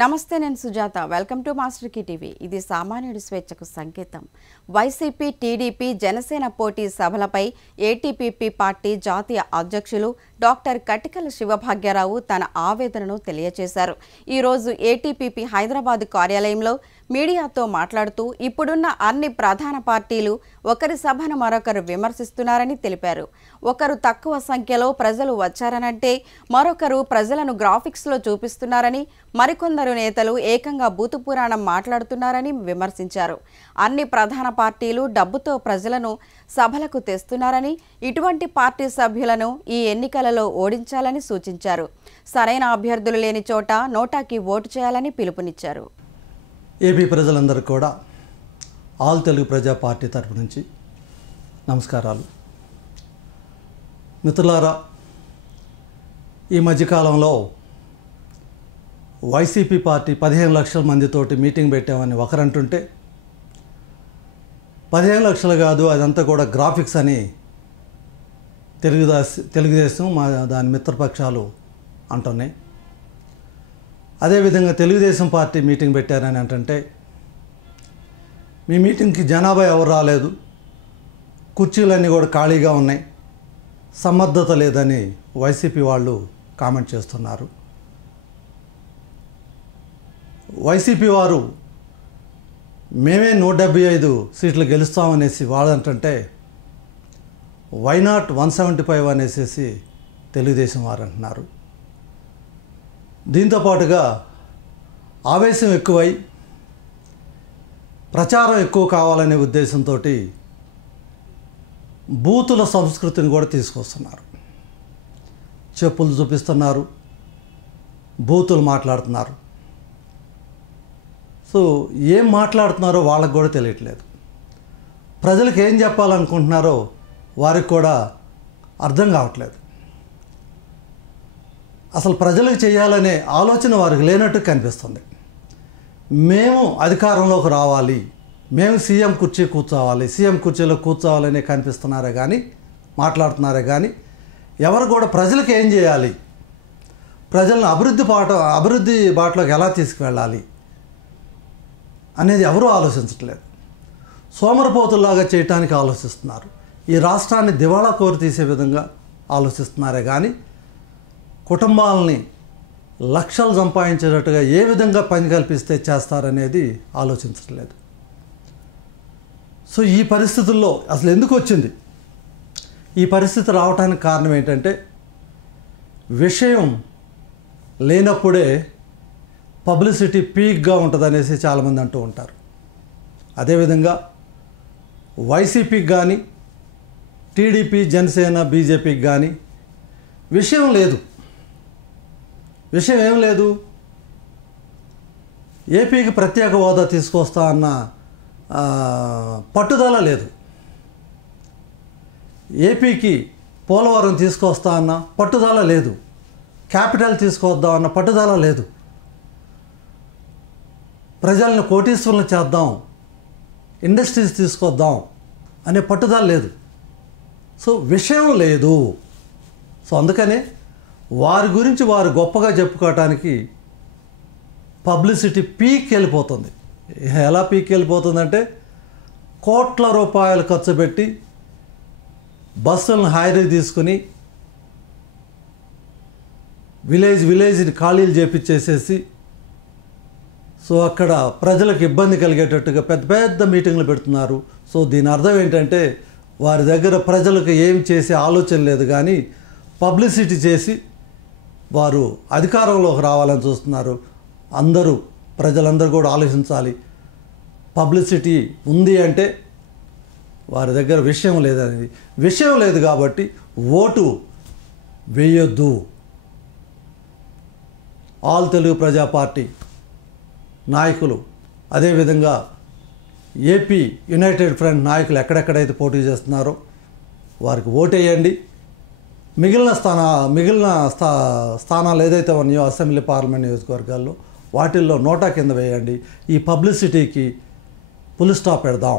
నమస్తే, నేను Sujatha. Welcome to master key TV. ఇది సామాన్యుడి స్వేచ్ఛకు సంకేతం. వైసీపీ, టీడీపీ, జనసేన పోటీ సభలపై ఏటీపీపీ పార్టీ జాతీయ అధ్యక్షులు డాక్టర్ కటికల శివభాగ్యరావు తన ఆవేదనను తెలియజేశారు. ఈరోజు ఏటీపీపీ హైదరాబాద్ కార్యాలయంలో మీడియాతో మాట్లాడుతూ ఇప్పుడున్న అన్ని ప్రధాన పార్టీలు ఒకరి సభను మరొకరు విమర్శిస్తున్నారని తెలిపారు. ఒకరు తక్కువ సంఖ్యలో ప్రజలు వచ్చారనంటే మరొకరు ప్రజలను గ్రాఫిక్స్లో చూపిస్తున్నారని, మరికొందరు నేతలు ఏకంగా బూతు పురాణం మాట్లాడుతున్నారని విమర్శించారు. అన్ని ప్రధాన పార్టీలు డబ్బుతో ప్రజలను సభలకు తెస్తున్నారని, ఇటువంటి పార్టీ సభ్యులను ఈ ఎన్నికలలో ఓడించాలని సూచించారు. సరైన అభ్యర్థులు లేని చోట నోటాకి ఓటు చేయాలని పిలుపునిచ్చారు. ఏపీ ప్రజలందరూ కూడా ఆల్ తెలుగు ప్రజా పార్టీ తరపు నుంచి నమస్కారాలు. మిత్రులారా, ఈ మధ్యకాలంలో వైసీపీ పార్టీ 15 లక్షల మందితోటి మీటింగ్ పెట్టామని ఒకరంటుంటే 15 లక్షలు కాదు, అదంతా కూడా గ్రాఫిక్స్ అని తెలుగుదేశం దాని మిత్రపక్షాలు అంటున్నాయి. అదేవిధంగా తెలుగుదేశం పార్టీ మీటింగ్ పెట్టారని అంటే మీ మీటింగ్కి జనాభా ఎవరు రాలేదు, కుర్చీలన్నీ కూడా ఖాళీగా ఉన్నాయి, సమర్థత లేదని వైసీపీ వాళ్ళు కామెంట్ చేస్తున్నారు. వైసీపీ వారు మేమే 175 సీట్లు గెలుస్తామనేసి వాళ్ళంటే వై నాట్ 175 అనేసి తెలుగుదేశం వారు అంటున్నారు. దీంతోపాటుగా ఆవేశం ఎక్కువై ప్రచారం ఎక్కువ కావాలనే ఉద్దేశంతో బూతుల సంస్కృతిని కూడా తీసుకొస్తున్నారు. చెప్పులు చూపిస్తున్నారు, బూతులు మాట్లాడుతున్నారు. సో ఏం మాట్లాడుతున్నారో వాళ్ళకు కూడా తెలియట్లేదు. ప్రజలకు ఏం చెప్పాలనుకుంటున్నారో వారికి కూడా అర్థం కావట్లేదు. అసలు ప్రజలకు చేయాలనే ఆలోచన వారికి లేనట్టు కనిపిస్తుంది. మేము అధికారంలోకి రావాలి, మేము సీఎం కుర్చీలో కూర్చోవాలనే కనిపిస్తున్నారే కానీ మాట్లాడుతున్నారే కానీ ఎవరు కూడా ప్రజలకు ఏం చేయాలి, ప్రజలను అభివృద్ధి బాటలోకి ఎలా తీసుకువెళ్ళాలి అనేది ఎవరూ ఆలోచించట్లేదు. సోమరపోతుల్లాగా చేయటానికి ఆలోచిస్తున్నారు. ఈ రాష్ట్రాన్ని దివాళా కోరి తీసే విధంగా ఆలోచిస్తున్నారే కానీ కుటుంబాలని లక్షలు సంపాదించేటట్టుగా ఏ విధంగా పని కల్పిస్తే చేస్తారనేది ఆలోచించట్లేదు. సో ఈ పరిస్థితుల్లో అసలు ఎందుకు వచ్చింది? ఈ పరిస్థితి రావడానికి కారణం ఏంటంటే విషయం లేనప్పుడే పబ్లిసిటీ పీక్గా ఉంటుందనేసి చాలామంది అంటూ ఉంటారు. అదేవిధంగా వైసీపీకి కానీ టీడీపీ, జనసేన, బీజేపీకి కానీ విషయం లేదు. విషయం ఏం లేదు. ఏపీకి ప్రత్యేక హోదా తీసుకొస్తా అన్న పట్టుదల లేదు. ఏపీకి పోలవరం తీసుకొస్తా అన్న పట్టుదల లేదు. క్యాపిటల్ తీసుకొద్దాం అన్న పట్టుదల లేదు. ప్రజలను కోటీశ్వరులను చేద్దాం, ఇండస్ట్రీస్ తీసుకొద్దాం అనే పట్టుదల లేదు. సో విషయం లేదు. సో అందుకనే వారి గురించి వారు గొప్పగా చెప్పుకోవటానికి పబ్లిసిటీ పీక్ వెళ్ళిపోతుంది. ఎలా పీక్ వెళ్ళిపోతుందంటే కోట్ల రూపాయలు ఖర్చు పెట్టి బస్సులను హైరీ తీసుకుని విలేజ్ని ఖాళీలు చేపించేసేసి సో అక్కడ ప్రజలకు ఇబ్బంది కలిగేటట్టుగా పెద్ద పెద్ద మీటింగ్లు పెడుతున్నారు. సో దీని అర్థం ఏంటంటే వారి దగ్గర ప్రజలకు ఏం చేసే ఆలోచన లేదు కానీ పబ్లిసిటీ చేసి వారు అధికారంలోకి రావాలని చూస్తున్నారు. ప్రజలందరూ కూడా ఆలోచించాలి. పబ్లిసిటీ ఉంది అంటే వారి దగ్గర విషయం లేదనేది. విషయం లేదు కాబట్టి ఓటు వేయొద్దు. ఆల్ తెలుగు ప్రజా పార్టీ నాయకులు, అదేవిధంగా ఏపీ యునైటెడ్ ఫ్రంట్ నాయకులు ఎక్కడెక్కడైతే పోటీ చేస్తున్నారో వారికి ఓటేయండి. మిగిలిన స్థానాలు ఏదైతే ఉన్నాయో అసెంబ్లీ, పార్లమెంట్ నియోజకవర్గాల్లో వాటిల్లో నోటా కింద వేయండి. ఈ పబ్లిసిటీకి ఫుల్ స్టాప్ పెడదాం.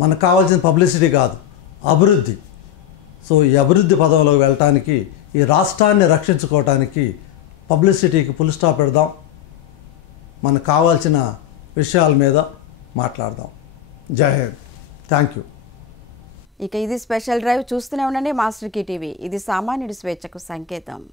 మనకు కావాల్సిన పబ్లిసిటీ కాదు, అభివృద్ధి. సో ఈ అభివృద్ధి పదంలోకి వెళ్ళటానికి, ఈ రాష్ట్రాన్ని రక్షించుకోవటానికి పబ్లిసిటీకి ఫుల్ స్టాప్ పెడదాం. మనకు కావాల్సిన విషయాల మీద మాట్లాడదాం. జై హింద్. Thank you. ఇక ఇది స్పెషల్ డ్రైవ్. చూస్తూనే ఉండండి మాస్టర్ కి టీవీ. ఇది సామాన్యుడి స్వేచ్ఛకు సంకేతం.